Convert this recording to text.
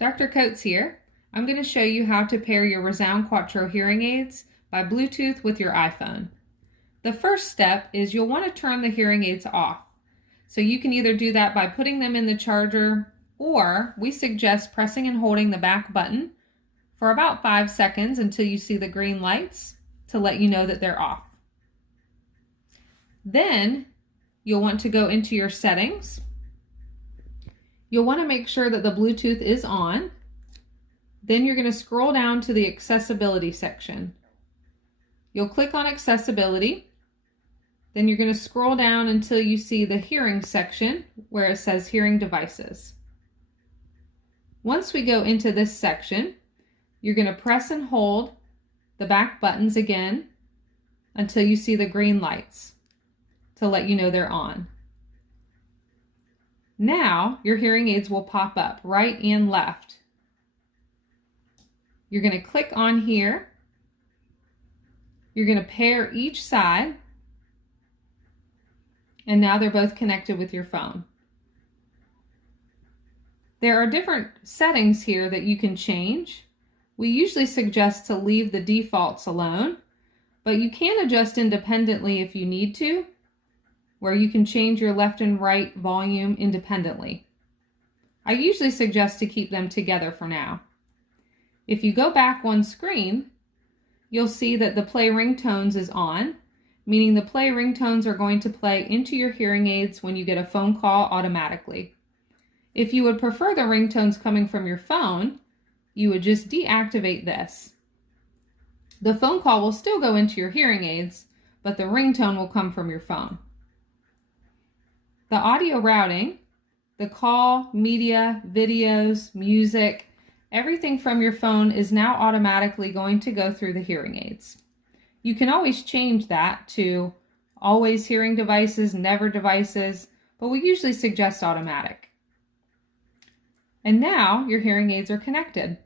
Dr. Coates here. I'm going to show you how to pair your Resound Quattro hearing aids by Bluetooth with your iPhone. The first step is you'll want to turn the hearing aids off. So you can either do that by putting them in the charger, or we suggest pressing and holding the back button for about 5 seconds until you see the green lights to let you know that they're off. Then you'll want to go into your settings. You'll want to make sure that the Bluetooth is on. Then you're going to scroll down to the accessibility section. You'll click on accessibility. Then you're going to scroll down until you see the hearing section where it says hearing devices. Once we go into this section, you're going to press and hold the back buttons again until you see the green lights to let you know they're on. Now your hearing aids will pop up right and left. You're going to click on here. You're going to pair each side, and now they're both connected with your phone. There are different settings here that you can change. We usually suggest to leave the defaults alone, but you can adjust independently if you need to, where you can change your left and right volume independently. I usually suggest to keep them together for now. If you go back one screen, you'll see that the play ringtones is on, meaning the play ringtones are going to play into your hearing aids when you get a phone call automatically. If you would prefer the ringtones coming from your phone, you would just deactivate this. The phone call will still go into your hearing aids, but the ringtone will come from your phone. The audio routing, the call, media, videos, music, everything from your phone is now automatically going to go through the hearing aids. You can always change that to always hearing devices, never devices, but we usually suggest automatic. And now your hearing aids are connected.